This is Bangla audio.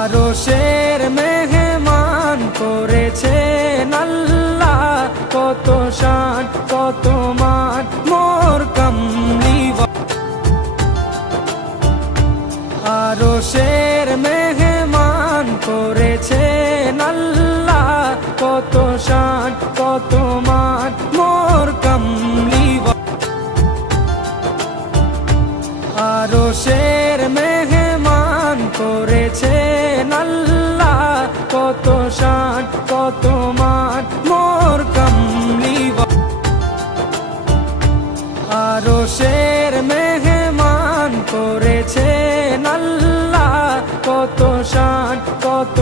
আরশের মেহমান করেছেন আল্লাহ, কত শান কত মান মোর কামলিওয়ালা। আরশের মেহমান করেছেন আল্লাহ, কত শান কত মান মোর কামলিওয়ালা। আরশের মেহমান করেছেন আল্লাহ, কত শান কত মান মোর কামলিওয়ালা। আরশের মেহমান করেছেন আল্লাহ, কত শান কত